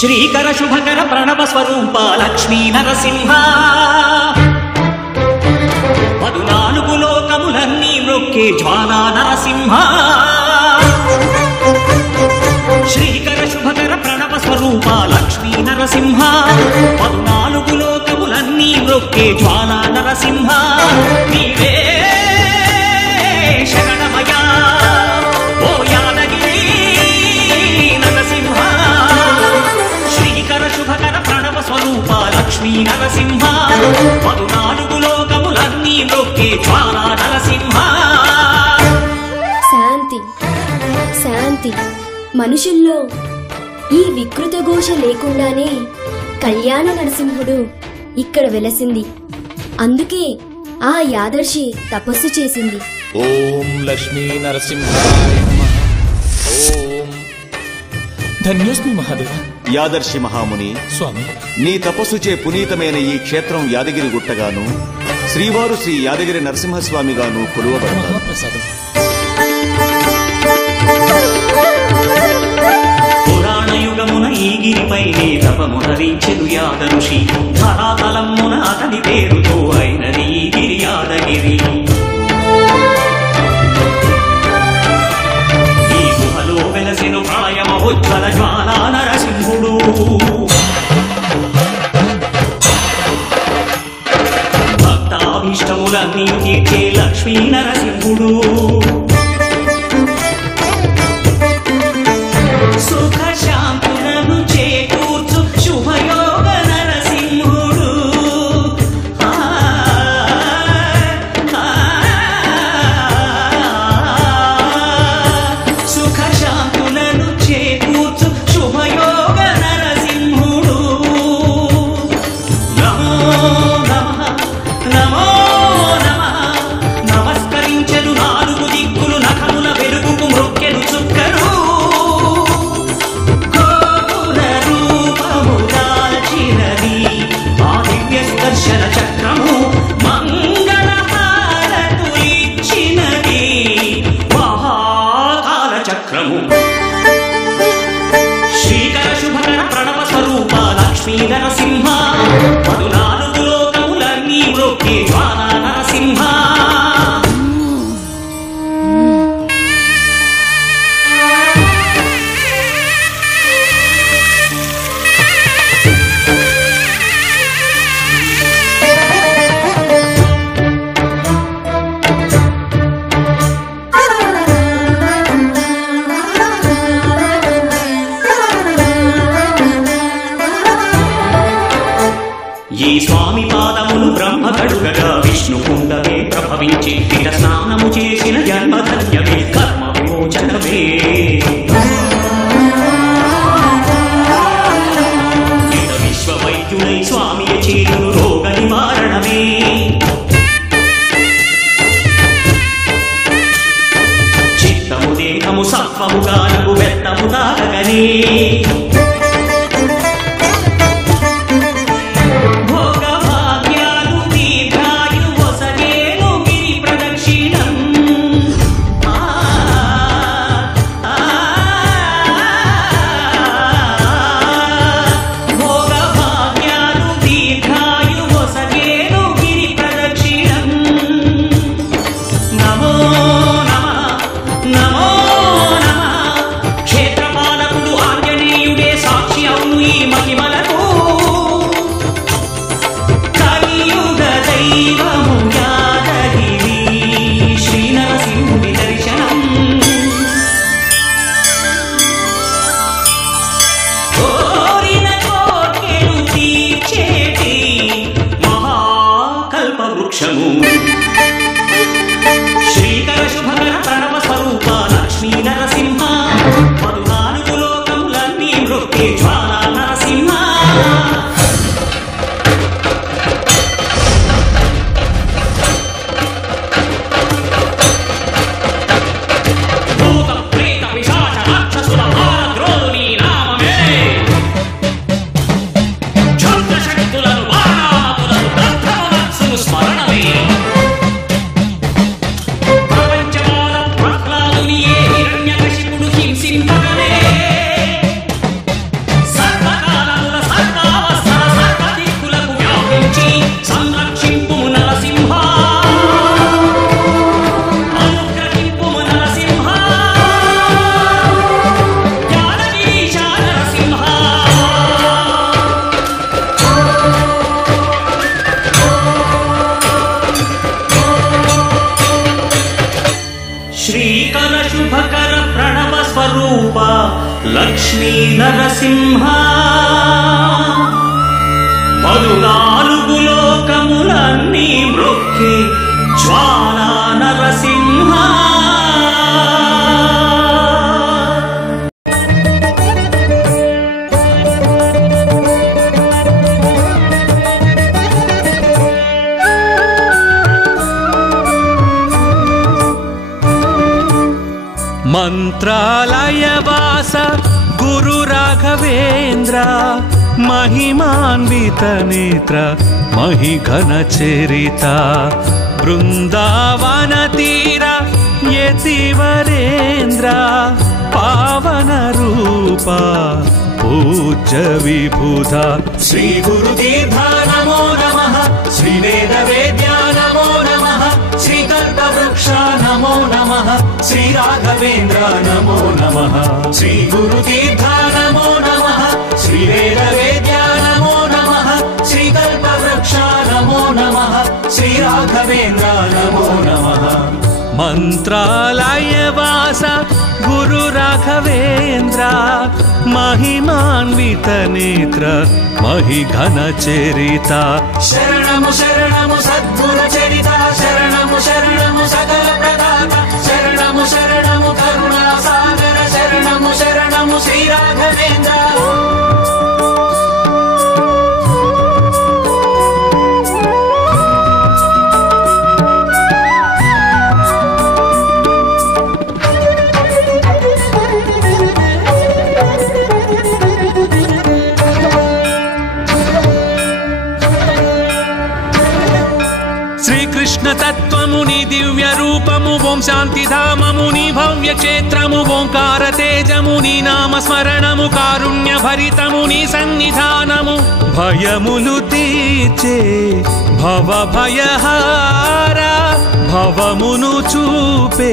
శ్రీకర శుభకర ప్రణవ స్వరూప లక్ష్మీ నరసింహ 14 లోకములన్నీ మ్రొక్కే జ్వాలా నరసింహ శ్రీకర శుభకర ప్రణవ స్వరూప లక్ష్మీ నరసింహ 14 లోకములన్నీ మ్రొక్కే జ్వాలా నరసింహ నీవే శరణమయ్యా ఓ యాదగిరి నరసింహ శ్రీకర శుభకర ప్రణవ స్వరూప లక్ష్మీ నరసింహ 14 లోకములన్నీ మ్రొక్కే జ్వాలా నరసింహ. శాంతి శాంతి. మనుషుల్లో ఈ వికృత ఘోష లేకుండానే కళ్యాణ నరసింహుడు ఇక్కడ వెలసింది. అందుకే ఆ యాదర్శి తపస్సు చేసింది. ఓం లక్ష్మీ నరసింహాయ నమః. ఓం ధన్యోస్మి మహాదేవ. యాదర్శి మహాముని స్వామి, నీ తపస్సుచే పునీతమైన ఈ క్షేత్రం యాదగిరి గుట్టగాను శ్రీవారు శ్రీ యాదగిరి నరసింహస్వామిగాను కొలువబడతారు. మహాప్రసాదం. పురాణయుగమున ఈ గిరిపైనే తపమునరించెను యాదఋషి ధరాతలమున అతని పేరుతో అయినది ఈ గిరి యాదగిరి. ఈ గుహలో వెలసెను ప్రాయమహోజ్వల జ్వాలా నరసింహుడు భక్తాభీష్టములన్నీ తీర్చే లక్ష్మీ నరసింహుడు సుఖ శాంతులను చేకూర్చు శుభయోగ నరసింహుడు సుఖ శాంతులను చేకూర్చు శుభయోగ నరసింహుడు. నమో నమః నమో నమః నమస్కరించెను 4 దిక్కులు నఖముల వెలుగుకు మ్రొక్కెను చుక్కరు దర్శన చక్రము మంగళహారతులిచ్చినది మహాకాల చక్రము. శ్రీకర శుభకర ప్రణవ స్వరూప లక్ష్మీ నరసింహ 14 లోకములన్నీ మ్రొక్కే జ్వాలా నరసింహ. ఈ స్వామి పాదములు బ్రహ్మ కడుగగా విష్ణు కుండమే ప్రభవించి ఇట స్నానము చేసిన జన్మధన్యమే కర్మ విమోచనమే. ఇట విశ్వవైద్యుడై స్వామి చేయును రోగ నివారణమే. చిత్తము దేహము సత్వము గానకు వెత్తము తాగగనే. శ్రీకర శుభకర ప్రణవ స్వరూప లక్ష్మీ నరసింహ 14 లోకములన్నీ మ్రొక్కే జ్వాలా నరసింహ. భూత ప్రేత పిశాచ రాక్షసుల భారద్రోలు నీ నామమే. క్షుద్ర శక్తులను వారాములను దత్తమునత్సును స్మరణమే. ప్రపంచమాల లక్ష్మీ నరసింహ 14 లోకములన్నీ మృక్కి జ్వాలా నరసింహ. మంత్రాలయవాస గురు రాఘవేంద్ర महिमान्वित नेत्र महिघन चरित बृंदावन तीर यतिवरेन्द्र पावन रूप पूज्य विभुध श्री गुरुतीर्थ नमो नमः श्री वेद वेद्या नमो नमः श्री कल्पवृक्ष नमो नमः श्री राघवेन्द्र नमो नमः श्री गुरुतीर्थ नमो नमः श्री वेद वेद्या नमो नमः श्री कल्पवृक्ष नमो नमः श्री राघवेन्द्र नमो नमः मंत्रालयवास गुरु राघवेन्द्र महिमान्वित नेत्र महिघन चरिता शरणमु शरणमु सद्गुरु चरिता शरणमु शरणमु सकल प्रदाता शरणमु शरणमु करुणा सागर शरणमु शरणमु श्री राघवेन्द्र तत्वमुनि दिव्य रूपमु ओं शांति धाममुनि भव्य क्षेत्रमु ओंकार तेजमुनि नाम स्मरणमु कारुण्य भरितमुनि सन्निधानमु भयमुलु तीर्चे भव भयहारा भवमुनु चूपे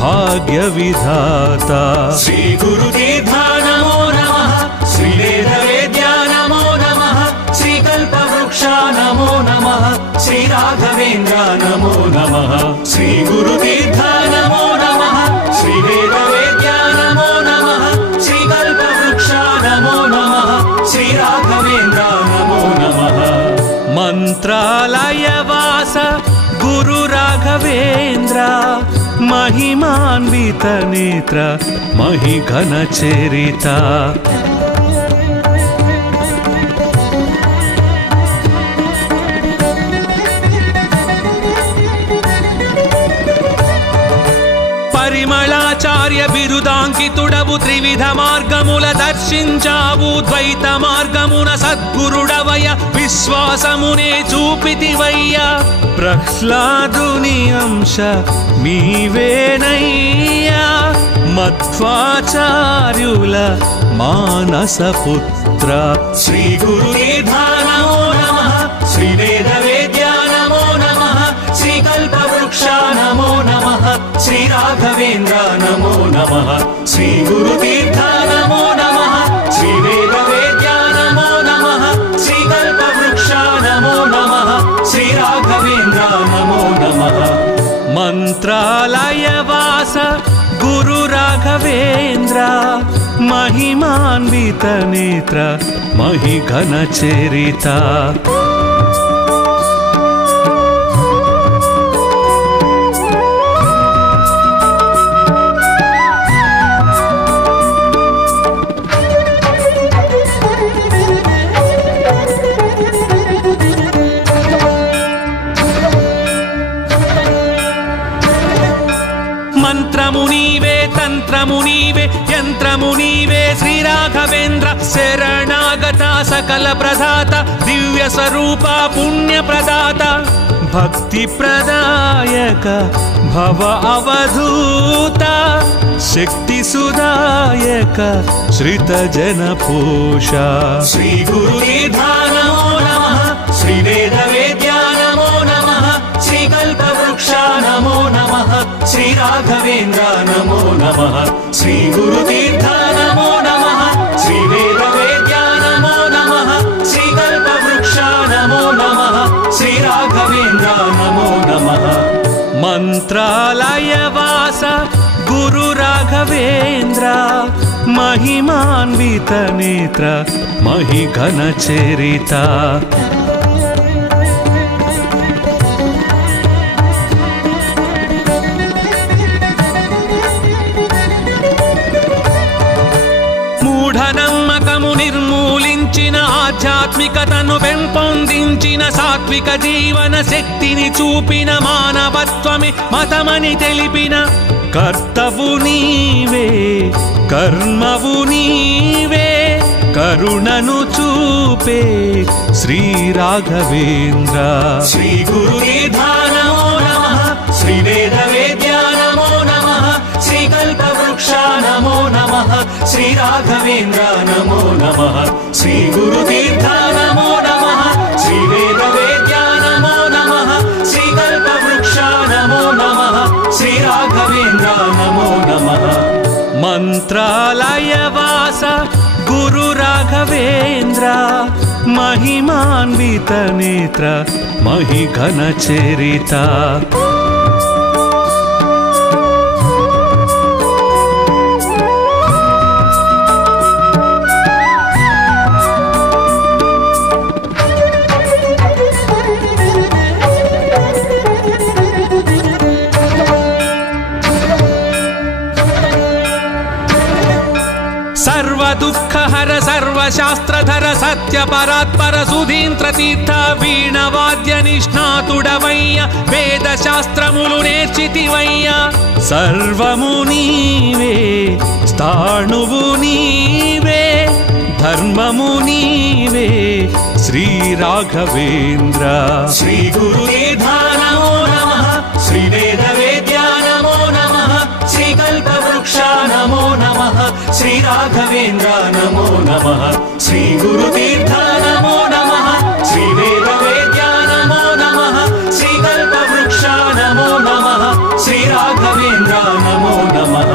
भाग्य विधाता श्री गुरुतीर्थ नमो नमः श्री वेद वेद्या नमो नमः श्री कल्पवृक्ष नमो नमः श्री राघवेन्द्र नमो नमः श्री गुरुतीर्थ नमो नमः श्री वेद वेद्या नमो नमः श्री कल्पवृक्ष नमो नमः श्री राघवेन्द्र नमो नमः मंत्रालयवास गुरु राघवेन्द्र महिमान्वित नेत्र महिघन चरिता పరిమళాచార్య బిరుదాంకితుడవు త్రివిధ మార్గముల దర్శించావు ద్వైత మార్గమున సద్గురుడవయ విశ్వాసమునే చూపితివయ్య ప్రహ్లాదుని అంశ మీవేనయ్యా మధ్వాచార్యుల మానస పుత్ర శ్రీ గురుదేవ నమో నమః శ్రీ వేద వేద్యా నమో నమః శ్రీ కల్పవృక్ష నమో నమః श्री राघवेन्द्र नमो नमः श्री गुरुतीर्थ नमो नमः श्री वेद वेद्या नमो नमः श्री कल्पवृक्ष नमो नमः श्री राघवेन्द्र नमो नमः मंत्रालयवास गुरु राघवेन्द्र महिमान्वित नेत्र महिघन चरिता मंत्रमुनीवे तंत्रमुनीवे यंत्रमुनीवे श्री राघवेन्द्र शरणागता सकल प्रदाता दिव्य स्वरूप पुण्य प्रदाता भक्ति प्रदायक भव अवधूता शक्ति सुदायक श्रित जन पोषा श्री गुरुतीर्थ नमो नमः श्री वेद वेद्या नमो नमः श्री कल्पवृक्ष नमो नमः श्री राघवेन्द्र नमो नमः श्री गुरुतीर्थ नमो नमः श्री वेद वेद्या नमो नमः श्री कल्पवृक्ष नमो नमः श्री राघवेन्द्र नमो नमः मंत्रालयवास गुरु राघवेन्द्र महिमान्वित नेत्र महिघन चरिता మూఢనమ్మకము నిర్మూలించిన ఆధ్యాత్మికతను పెంపొందించిన సాత్విక జీవన శక్తిని చూపిన మానవత్వమే మతమని తెలిపిన కర్తవు నీవే కర్మవు నీవే కరుణను చూపే శ్రీ రాఘవేంద్ర శ్రీ గురునిధాన నమో నమః శ్రీ వేద వేద్యా నమో నమః శ్రీ కల్పవృక్ష నమో నమః శ్రీ రాఘవేంద్ర నమో నమః శ్రీ గురుతీర్థ నమో నమః శ్రీ వేద వేద్యా నమో నమః శ్రీ కల్పవృక్ష నమో నమః శ్రీ రాఘవేంద్ర నమో నమః మంత్రాలయ వాస గురు రాఘవేంద్ర महिमान्वित नेत्र महिघन चरिता सर्व दुःख हर सर्व शास्त्रधर सत्य परात्पर सुधींद्र तीर्थ वीण वाद्य निष्णातुडवయ్య वेद शास्त्रमुलु నేర్చితివయ్య सर्वमु నీవే స్థాణువు నీవే ధర్మము నీవే శ్రీ రాఘవేంద్ర శ్రీ గురునిధాన నమో నమః శ్రీ వేద వేద్యా నమో నమః శ్రీ కల్పవృక్ష నమో నమః శ్రీ రాఘవేంద్ర నమో నమః శ్రీ గురుతీర్థ నమో నమః శ్రీ వేద వేద్యా నమో నమః శ్రీ కల్పవృక్ష నమో నమః శ్రీ రాఘవేంద్ర నమో నమః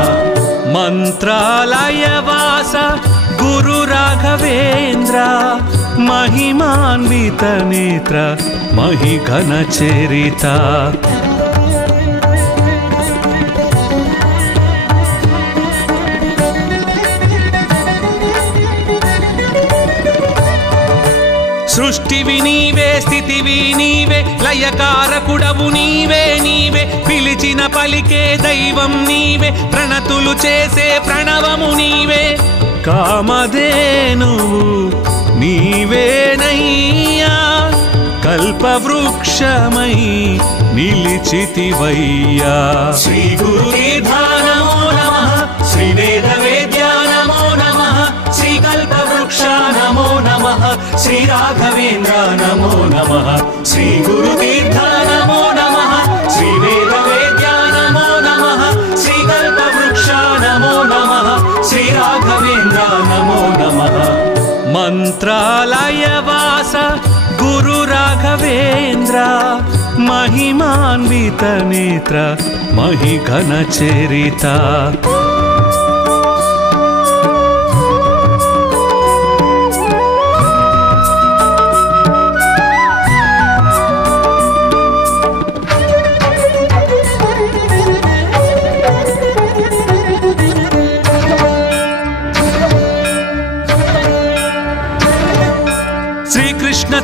మంత్రాలయ వాస గురు రాఘవేంద్ర महिमान्वित नेत्र महिघन चरिता సృష్టివి నీవే స్థితివి నీవే లయకారకుడవు నీవే నీవే పిలిచిన పలికే దైవం నీవే ప్రణతులు చేసే ప్రణవము నీవే కామధేనువు నీవేనయ్యా కల్పవృక్షమై నిలిచితివయ్యా శ్రీ గురునిధాన నమో నమః శ్రీ వేద వేద్యా నమో నమః శ్రీ కల్పవృక్ష నమో నమః శ్రీ రాఘవేంద్ర నమో నమః శ్రీ గురుతీర్థ నమో నమః శ్రీ వేద వేద్యా నమో నమః శ్రీ కల్పవృక్ష నమో నమః శ్రీ రాఘవేంద్ర నమో నమః మంత్రాలయ వాస గురు రాఘవేంద్ర महिमान्वित नेत्र महिघन चरिता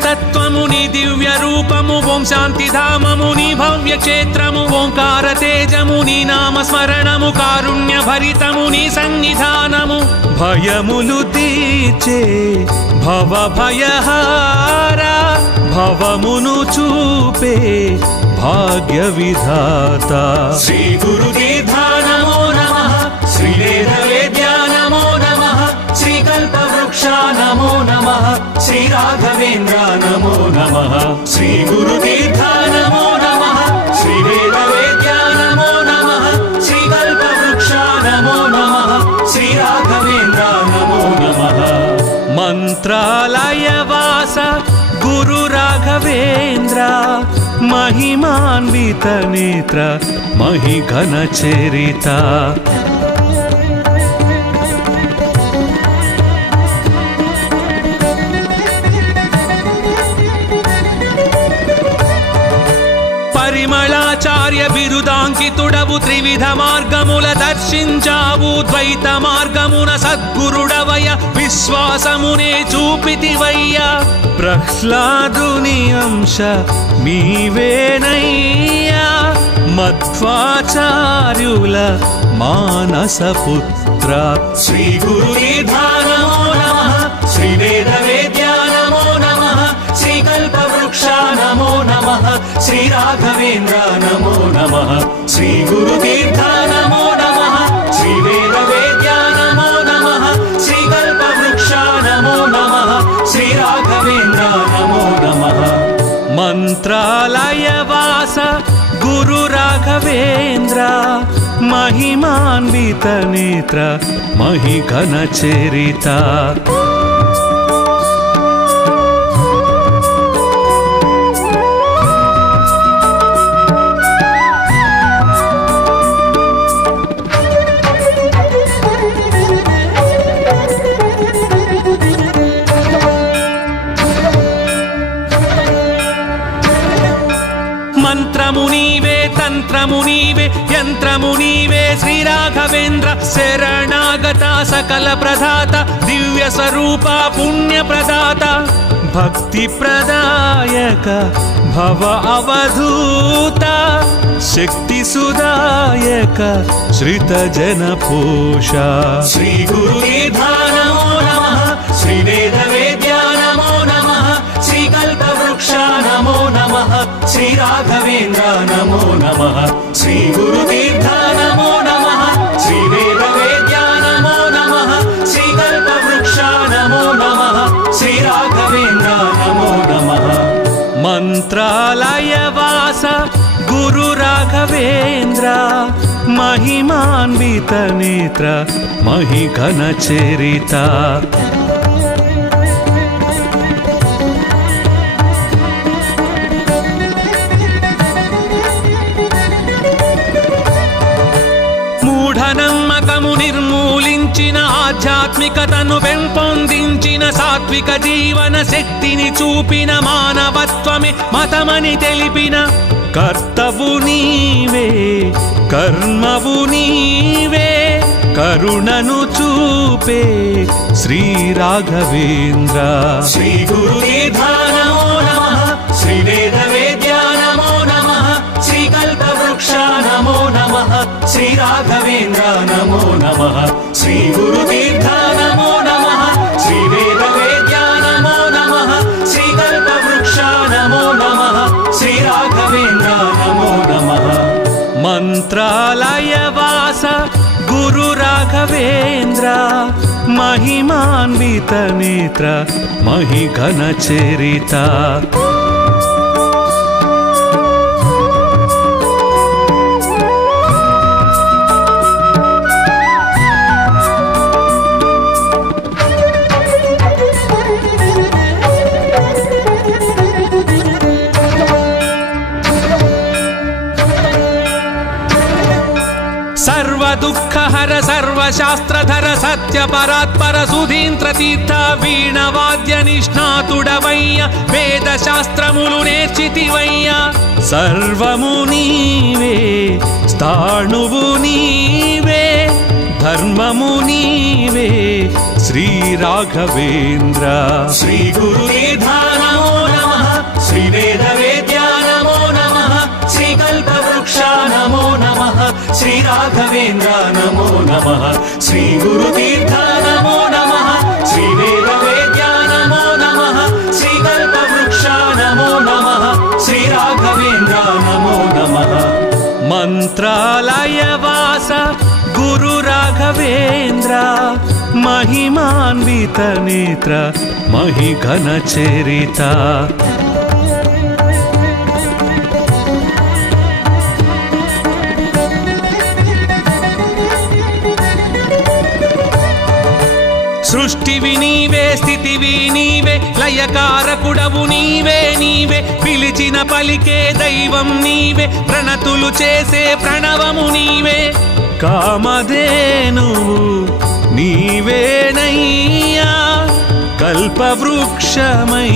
తత్వముని దివ్య రూపము ఓం శాంతి ధామముని భవ్య క్షేత్రము ఓంకార తేజముని నామ స్మరణము కారుణ్య భరితముని సన్నిధానము భయములు తీర్చే భవ భయహార భవమును చూపే భాగ్య విధాత శ్రీ గురుతీర్థ నమో నమః శ్రీ వేద వేద్యా నమో నమః శ్రీ కల్పవృక్ష నమో నమః శ్రీ రాఘవేంద్ర నమో నమః శ్రీ గురుతీర్థ నమో నమః శ్రీ వేద వేద్యా నమో నమః శ్రీ కల్పవృక్ష నమో నమః శ్రీ రాఘవేంద్ర నమో నమః మంత్రాలయ వాస గురు రాఘవేంద్ర महिमान्वित नेत्र महिघन चरिता పరిమళాచార్య బిరుదాంకితుడవు త్రివిధ మార్గముల దర్శించావు ద్వైత మార్గమున సద్గురుడవయ విశ్వాసమునే చూపితివయ్యా ప్రహ్లాదుని అంశ నీవేనయ్యా మధ్వాచార్యుల మానసపుత్ర శ్రీ గురుదేవా నమో నమః శ్రీ వేద వేద్యా నమో నమః శ్రీ కల్పవృక్ష నమో నమః శ్రీ రాఘవేంద్ర నమో నమః శ్రీ గురుతీర్థ నమో నమః శ్రీ వేద వేద్యా నమో నమః శ్రీ కల్పవృక్ష నమో నమః శ్రీ రాఘవేంద్ర నమో నమః మంత్రాలయ వాస గురు రాఘవేంద్ర महिमान्वित नेत्र महिघन चरिता మంత్రమునీవే తంత్రమునీవే యంత్రమునీవే శ్రీ రాఘవేంద్ర శరణాగత సకల ప్రదాత దివ్య స్వరూప పుణ్య ప్రదాత భక్తి ప్రదాయక భవ అవధూత శక్తి సుదాయక శ్రిత జన పోష శ్రీ గురుదేవా నమో నమః శ్రీ వేద వేద్యా నమో నమః శ్రీ కల్పవృక్ష నమో నమః శ్రీ రాఘవేంద్ర నమో నమః శ్రీ గురుతీర్థ నమో నమః శ్రీ వేద వేద్యా నమో నమః శ్రీ కల్పవృక్ష నమో నమః శ్రీ రాఘవేంద్ర నమో నమః మంత్రాలయ వాస గురు రాఘవేంద్ర महिमान्वित नेत्र महिघन चरिता మూఢనమ్మకము నిర్మూలించిన ఆధ్యాత్మికతను పెంపొందించిన సాత్విక జీవన శక్తిని చూపిన మానవత్వమే మతమని తెలిపిన కర్తవు నీవే కర్మవు నీవే కరుణను చూపే శ్రీ రాఘవేంద్ర శ్రీ గురుదేవా నమో నమః శ్రీ వేద వేద్యా నమో నమః శ్రీ కల్పవృక్ష నమో నమః శ్రీ రాఘవేంద్ర నమో నమః శ్రీ గురుతీర్థ నమో నమః శ్రీ వేద వేద్యా నమో నమః శ్రీ కల్పవృక్ష నమో నమః శ్రీ రాఘవేంద్ర నమో నమః మంత్రాలయ వాస గురు రాఘవేంద్ర महिमान्वित नेत्र महिघन चरिता दुःखहर सर्वशास्त्रधर सत्य परात्पर सुधींद्र तीर्थ वीणवाद्य निष्णातुडवय्य वेद शास्त्रमुलु नेर्चितिवय्य सर्वमु नीवे स्थाणुवु नीवे धर्ममु नीवे श्री राघवेंद्र श्री गुरुदेवा नमो नमः श्री वेद वेद्या नमो नमः श्री कल्पवृक्ष नमो नमः श्री राघवेंद्र नमो नमः श्री गुरुतीर्थ नमो नमः श्री वेद वेद्या नमो नमः श्री कल्पवृक्ष नमो नमः श्री राघवेंद्र नमो नमः मंत्रालय वास गुरु राघवेंद्र महिमान्वित नेत्र महिघन चरिता సృష్టివి నీవే స్థితివి నీవే లయకారకుడవు నీవే నీవే పిలిచిన పలికే దైవం నీవే ప్రణతులు చేసే ప్రణవము నీవే కామధేనువు నీవేనయ్యా కల్పవృక్షమై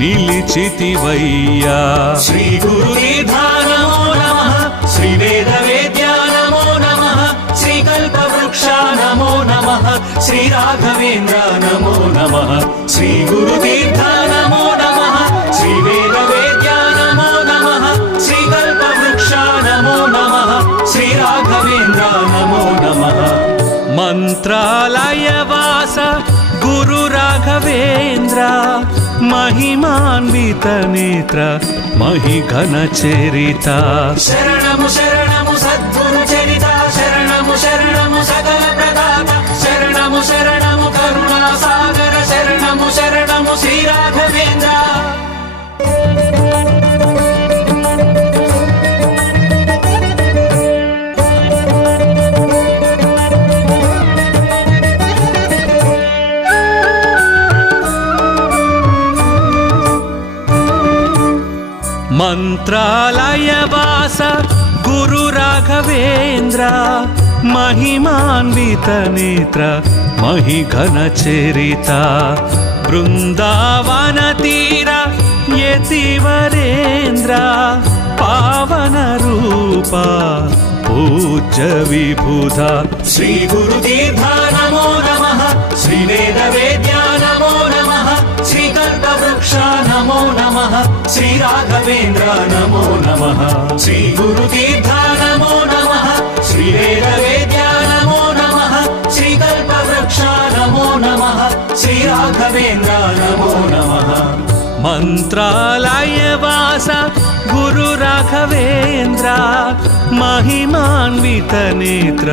నిలిచితివయ్యా శ్రీ గురుదేవా నమో నమః శ్రీ రాఘవేంద్ర నమో నమః శ్రీ గురుతీర్థ నమో నమః శ్రీ వేద వేద్య నమో నమః శ్రీ కల్పవృక్ష నమో నమః శ్రీ రాఘవేంద్ర నమో నమః మంత్రాలయ వాస గురు రాఘవేంద్ర महिमान्वित नेत्र महिघन चरिता शरणमु शरणमु सद्गुरु चरिता शरणमु शरणमु सकल प्रदाता शरणमु शरणमु करुणा सागर शरणमु शरणमु श्री राघवेंद्र मंत्रालय वास गुरु राघवेंद्र महिमान्वित नेत्र महिघन चरिता बृंदावन तीर यतिवरेंद्र पावन रूपा पूज्य विभुधा श्री गुरुतीर्थ नमो नमः श्री वेद वेद्य नमो नमः श्री कल्पवृक्ष नमो नमः श्री राघवेंद्र नमो नमः श्री गुरुतीर्थ नमो नमः श्री वेद वेद्य नमो नमः श्री कल्पवृक्ष नमो नमः श्री राघवेंद्र नमो नमः मंत्रालय वास गुरु राघवेंद्र महिमान्वित नेत्र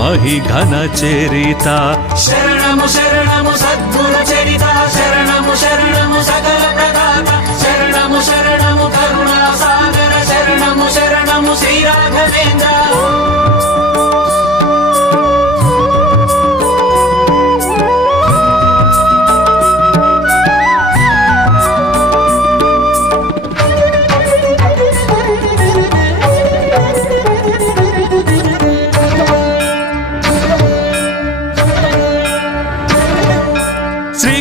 महिघन चरिता शरणमु शरणमु सद्गुरु चरिता शरणमु शरणमु सकल प्रदाता शरणमु शरणमु करुणा सागर शरणमु शरणमु श्री राघवेंद्र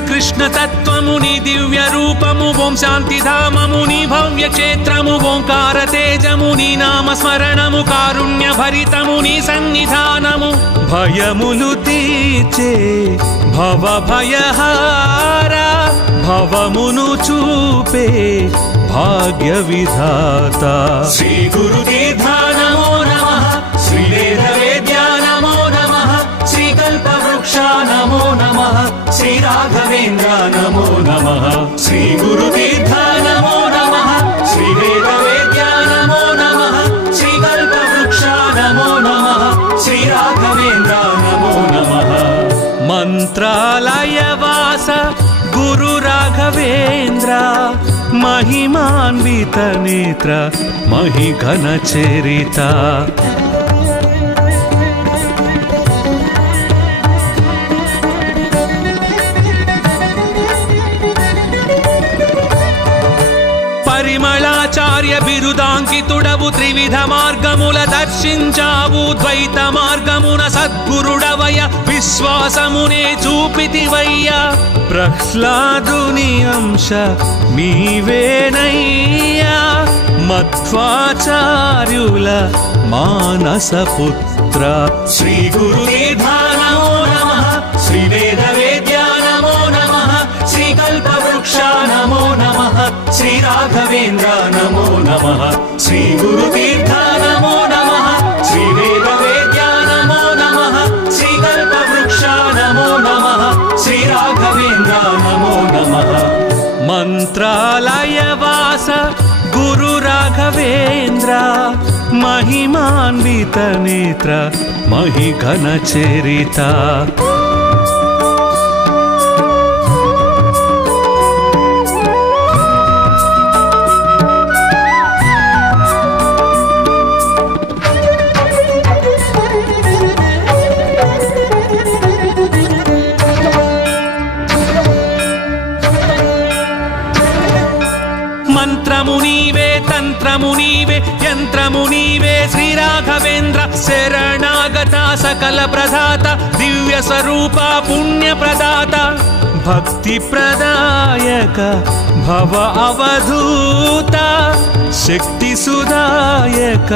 कृष्ण तत्वमुनि दिव्य रूपमु ओं शांति धाममुनि भव्य क्षेत्रमु ओंकार तेजमुनि नाम स्मरणमु कारुण्य भरितमुनि सन्निधानमु भयमुलु तीर्चे भव भयहारा भवमुनु चूपे भाग्य विधाता श्री गुरुतीर्थ नमो नमः श्री वेद वेद्य नमो नमः श्री कल्पवृक्ष नमो नमः श्री राघवेंद्र नमो नमः श्री गुरुतीर्थ नमो नमः श्री वेद वेद्य नमो नमः श्री कल्पवृक्ष नमो नमः श्री राघवेंद्र नमो नमः मंत्रालय वास गुरु राघवेंद्र महिमान्वित नेत्र महिघन चरिता పరిమళాచార్య బిరుదాంకితుడవు త్రివిధ మార్గముల దర్శించావు ద్వైత మార్గమున సద్గురుడవయ విశ్వాసమునే చూపితివయ్య ప్రహ్లాదుని అంశ నీవేనయ్యా మధ్వాచార్యుల మానస పుత్ర శ్రీ గురుతీర్థ నమో నమః శ్రీ వేద వేద్య నమో నమః శ్రీ కల్పవృక్ష నమో నమః श्री राघवेंद्र नमो नमः श्री गुरुतीर्थ नमो नमः श्री वेद वेद्य नमो नमः श्री कल्पवृक्ष नमो नमः श्री राघवेंद्र नमो नमः मंत्रालय वास गुरु राघवेंद्र महिमान्वित नेत्र महिघन चरिता मंत्रमुनीवे तंत्रमुनीवे यंत्रमुनीवे श्री राघवेंद्र शरणागता सकल प्रदाता दिव्य स्वरूपा पुण्य प्रदाता भक्ति प्रदायक भव अवधूता शक्ति सुदायक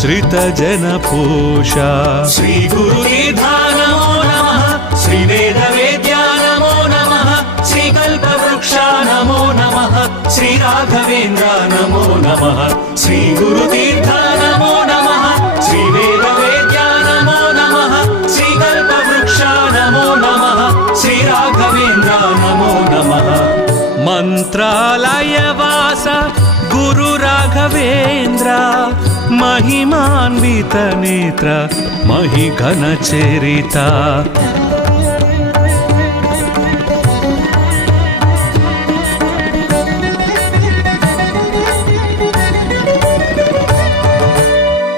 श्रित जन पोषा श्री गुरुतीर्थ नमो नमः श्रीवेदवेद्या नमो नमः श्रीकल्पवृक्षा नमो नमः श्रीराघवेन्द्र नमो नमः श्रीगुरुतीर्थ नमो नमः श्रीवेदवेद्या नमो नमः श्रीकल्पवृक्षा नमो नमः श्रीराघवेन्द्र नमो नमः मंत्रालयवास गुरु राघवेन्द्र महिमान्वित नेत्र महिघन चरिता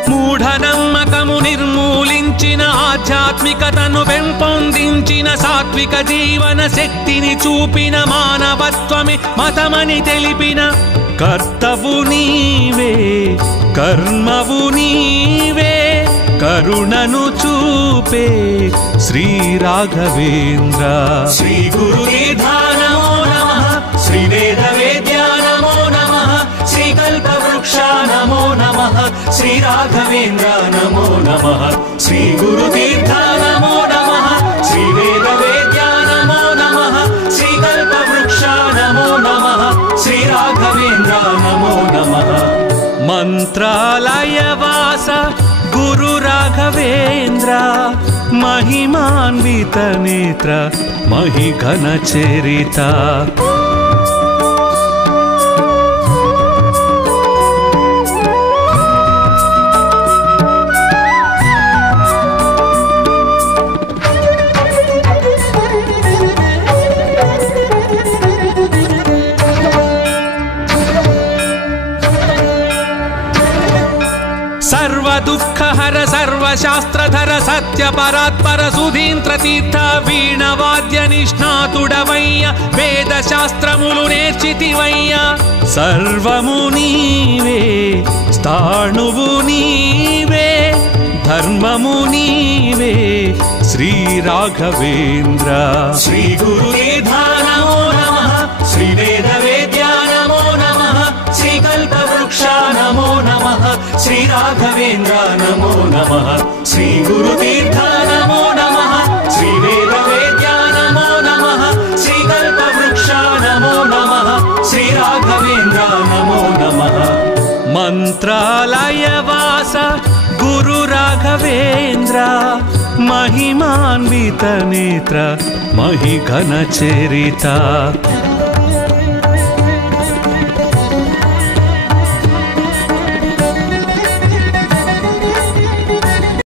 మూఢనమ్మకము నిర్మూలించిన ఆధ్యాత్మికతను పెంపొందించిన సాత్విక జీవన శక్తిని చూపిన మానవత్వమే మతమని తెలిపిన కర్తవు నీవే కర్మవు నీవే కరుణను చూపే శ్రీ రాఘవేంద్ర శ్రీ గురుదేవ నమో నమః శ్రీ వేదవేద్యా నమో నమః శ్రీ కల్పవృక్షా నమో నమః శ్రీ రాఘవేంద్ర నమో నమః శ్రీ గురుతీర్థ నమో నమః శ్రీ వేదవేద్యా నమో నమః శ్రీ కల్పవృక్షా నమో నమః శ్రీ రాఘవేంద్ర నమో నమః మంత్రాలయవాస గురు రాఘవేంద్ర महिमान्वित नेत्र महिघन चरिता सर्व दुःखहर सर्वशास्त्रधर सत्य परात्पर सुधींद्र तीर्थ वीणवाद्य निष्णातुडवయ్య वेद शास्त्रमुलु నేర్చితివయ్య सर्वमु नीवे स्थाणुवु नीवे धर्ममु नीवे श्री राघवेंद्र श्री गुरुदेव नमो नमः श्री वेदवेद्या नमो नमः श्री कल्पवृक्षा नमो नमः श्री राघवेंद्र नमो नमः श्री गुरुतीर्थ नमो नमः श्री वेदवेद्या नमो नमः श्री कल्पवृक्षा नमो नमः श्री राघवेंद्र नमो नमः मंत्रालयवास गुरु राघवेंद्र महिमान्वित नेत्र महिघन चरिता